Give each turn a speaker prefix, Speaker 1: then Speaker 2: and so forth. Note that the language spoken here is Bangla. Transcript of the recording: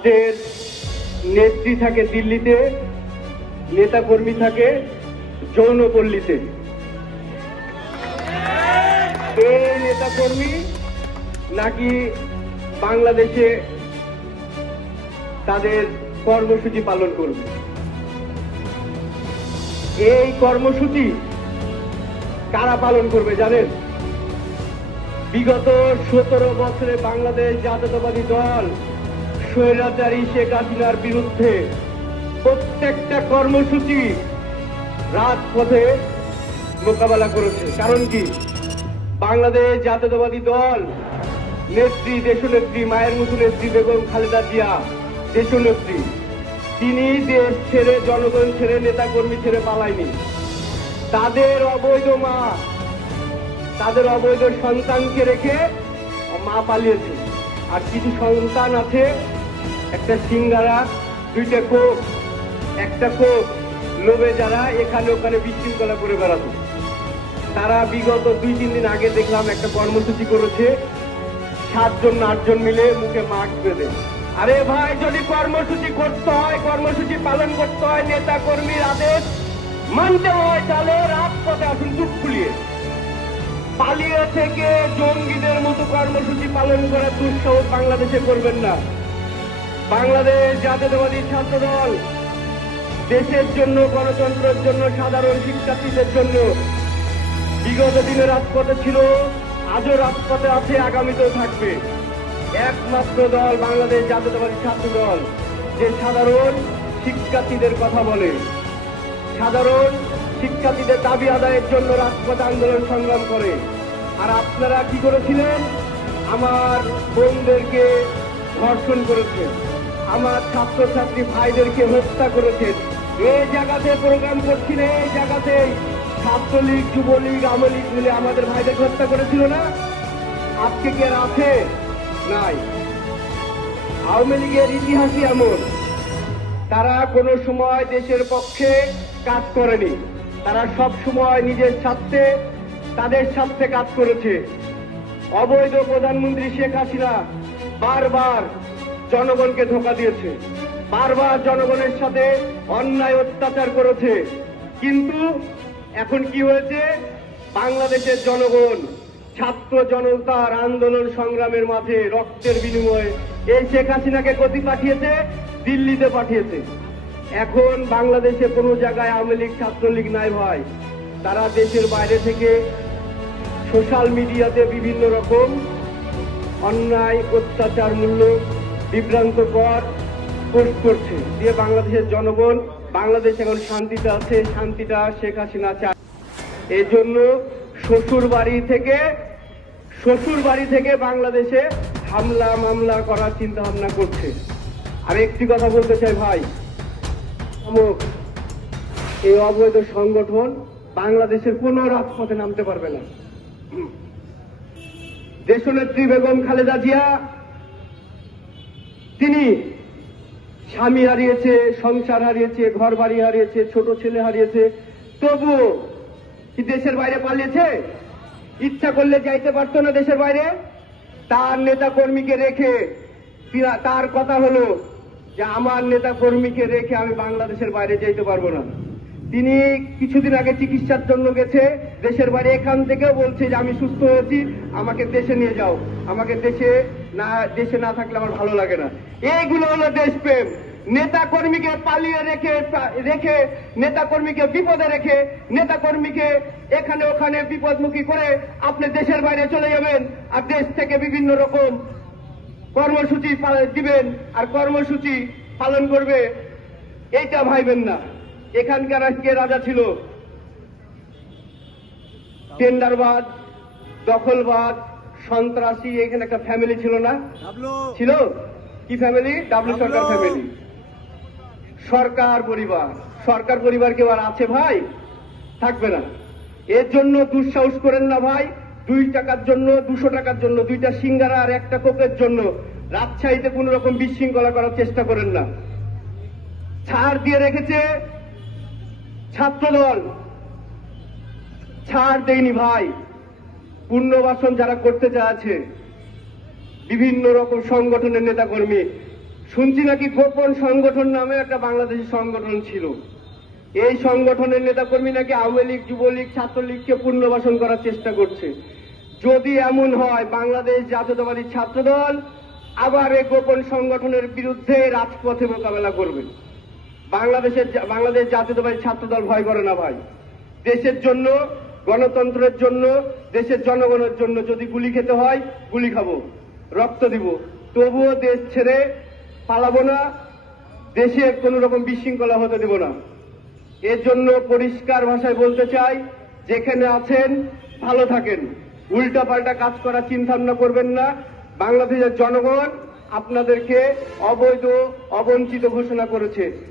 Speaker 1: আমাদের নেত্রী থাকে দিল্লিতে, নেতাকর্মী থাকে যৌনপল্লীতে। এই নেতাকর্মী নাকি বাংলাদেশে তাদের কর্মসূচি পালন করবে? এই কর্মসূচি কারা পালন করবে জানেন? বিগত সতেরো বছরে বাংলাদেশ জাতীয়তাবাদী দল স্বৈরাচারী শেখ হাসিনার বিরুদ্ধে প্রত্যেকটা কর্মসূচি রাজপথে মোকাবেলা করেছে। কারণ কি? বাংলাদেশ জাতীয়তাবাদী দল, নেত্রী, দেশনেত্রী, মায়ের মতো নেত্রী বেগম খালেদা জিয়া, দেশনেত্রী। তিনি দেশ ছেড়ে, জনগণ ছেড়ে, নেতাকর্মী ছেড়ে পালায়নি। তাদের অবৈধ মা, তাদের অবৈধ সন্তানকে রেখে মা পালিয়েছে। আর কিছু সন্তান আছে একটা সিঙ্গারা, দুইটা কোক, একটা কোক। লোভে যারা এখানে ওখানে বিশৃঙ্খলা করে বেড়াতো। তারা বিগত দুই, তিন দিন আগে দেখলাম একটা কর্মসূচি করেছে। সাতজন, আটজন মিলে মুখে মাস্ক বেঁধে। আরে ভাই, যদি কর্মসূচি করতে হয়, কর্মসূচি পালন করতে হয় নেতা কর্মীর আদেশ মানতে হয়, তাহলে রাত রাজপথে আসুন চুপ খুলিয়ে পালিয়ে থেকে জঙ্গিদের মতো কর্মসূচি পালন করার দুঃসাহস বাংলাদেশে করবেন না। বাংলাদেশ জাতীয়তাবাদী ছাত্র দল দেশের জন্য, গণতন্ত্রের জন্য, সাধারণ শিক্ষার্থীদের জন্য বিগত দিনে রাজপথে ছিল, আজও রাজপথে আছে, আগামীতেও থাকবে। একমাত্র দল বাংলাদেশ জাতীয়তাবাদী ছাত্র দল যে সাধারণ শিক্ষার্থীদের কথা বলে। সাধারণ শিক্ষার্থীদের দাবি আদায়ের জন্য রাজপথ আন্দোলন সংগ্রাম করে। আর আপনারা কি করেছিলেন? আমার বোনদেরকে ধর্ষণ করেছেন আমার ছাত্রছাত্রী ভাইদেরকে হত্যা করেছেন। এই জায়গাতে প্রোগ্রাম করছিলেন এই জায়গাতে। ছাত্রলীগ, যুবলীগ আওয়ামী লীগ মিলে আমাদের ভাইদের হত্যা করেছিল না? আজকে কে আছে? নাই। আওয়ামী লীগের ইতিহাসই এমন। তারা কোনো সময় দেশের পক্ষে কাজ করেনি। তারা সব সময় নিজের স্বার্থে, তাদের স্বার্থে কাজ করেছে। অবৈধ প্রধানমন্ত্রী শেখ হাসিনা বারবার জনগণকে ধোকা দিয়েছে। বারবার জনগণের সাথে অন্যায় অত্যাচার করেছে। কিন্তু এখন কি হয়েছে? বাংলাদেশের জনগণ, ছাত্র জনতার আন্দোলন সংগ্রামের মাঝে রক্তের বিনিময়ে এই শেখ হাসিনাকে গতি পাঠিয়েছে, দিল্লিতে পাঠিয়েছে। এখন বাংলাদেশে কোনো জায়গায় আওয়ামী লীগ, ছাত্রলীগ নাই ভাই। তারা দেশের বাইরে থেকে সোশ্যাল মিডিয়াতে বিভিন্ন রকম অন্যায় অত্যাচারমূলক বিভ্রান্তকর পোস্ট করছে। দিয়ে বাংলাদেশের জনগণ, বাংলাদেশ এখন শান্তিতে আছে, শান্তিটা শেখ হাসিনা চায়। এই জন্য শ্বশুর বাড়ি থেকে শ্বশুর বাড়ি থেকে বাংলাদেশে হামলা, মামলা করার চিন্তা ভাবনা করছে। আর একটি কথা বলতে চাই, ভাই। এই অবৈধ সংগঠন বাংলাদেশের কোন রাজপথে নামতে পারবে না। দেশনেত্রী বেগম খালেদা জিয়া তিনি স্বামী হারিয়েছে, সংসার হারিয়েছে ঘর বাড়ি হারিয়েছে, ছোট ছেলে হারিয়েছে। তবুও কি দেশের বাইরে পালিয়েছে? ইচ্ছা করলে যাইতে পারতো না দেশের বাইরে। তার নেতা কর্মীকে রেখে তার কথা হলো যে, আমার নেতা কর্মীকে রেখে আমি বাংলাদেশের বাইরে যেতে পারব না। তিনি কিছুদিন আগে চিকিৎসার জন্য গেছে। দেশের বাইরে এখান থেকেও বলছে যে, আমি সুস্থ হয়েছি, আমাকে দেশে নিয়ে যাও। আমাকে দেশে না দেশে না থাকলে আমার ভালো লাগে না। এইগুলো হলো দেশপ্রেম। নেতা কর্মীকে পালিয়ে রেখে রেখে নেতা কর্মীকে বিপদে রেখে নেতা কর্মীকে এখানে ওখানে বিপদমুখী করে আপনি দেশের বাইরে চলে যাবেন আর দেশ থেকে বিভিন্ন রকম কর্মসূচি দিবেন আর কর্মসূচি পালন করবে, এইটা ভাইবেন না। এখানকার আজকে রাজা ছিল টেন্ডারবাদ, দখলবাদ সন্ত্রাসী এখানে একটা ফ্যামিলি ছিল না? ছিল? কি family W Sarkar family Sarkar পরিবার। সরকার পরিবার কেউ আর আছে ভাই? থাকবে না। এর জন্য দুঃসাহস করেন না ভাই। দুই টাকার জন্য দুশো টাকার জন্য দুইটা সিঙ্গারা আর একটা কোকের জন্য রাজশাহীতে কোন রকম বিশৃঙ্খলা করার চেষ্টা করেন না। ছাড় দিয়ে রেখেছে ছাত্রদল। ছাড় দেয়নি ভাই। পুনর্বাসন যারা করতে চাচ্ছে বিভিন্ন রকম সংগঠনের নেতাকর্মী। শুনছি নাকি গোপন সংগঠন নামে একটা বাংলাদেশি সংগঠন ছিল। এই সংগঠনের নেতাকর্মী নাকি আওয়ামী লীগ, যুবলীগ, ছাত্রলীগকে পুনর্বাসন করার চেষ্টা করছে। যদি এমন হয়, বাংলাদেশ জাতীয়তাবাদী ছাত্রদল আবার এই গোপন সংগঠনের বিরুদ্ধে রাজপথে মোকাবেলা করবে। বাংলাদেশের বাংলাদেশ জাতীয়তাবাদী ছাত্রদল ভয় করে না ভাই। দেশের জন্য গণতন্ত্রের জন্য, দেশের জনগণের জন্য যদি গুলি খেতে হয়, গুলি খাব, রক্ত দিব। তবুও দেশ ছেড়ে পালাবো না, দেশে কোন রকম বিশৃঙ্খলা হতে দেব না। এর জন্য পরিষ্কার ভাষায় বলতে চাই, যেখানে আছেন, ভালো থাকেন। উল্টা পাল্টা কাজ করার চিন্তা ভাবনা করবেন না। বাংলাদেশের জনগণ আপনাদেরকে অবৈধ, অবঞ্চিত ঘোষণা করেছে।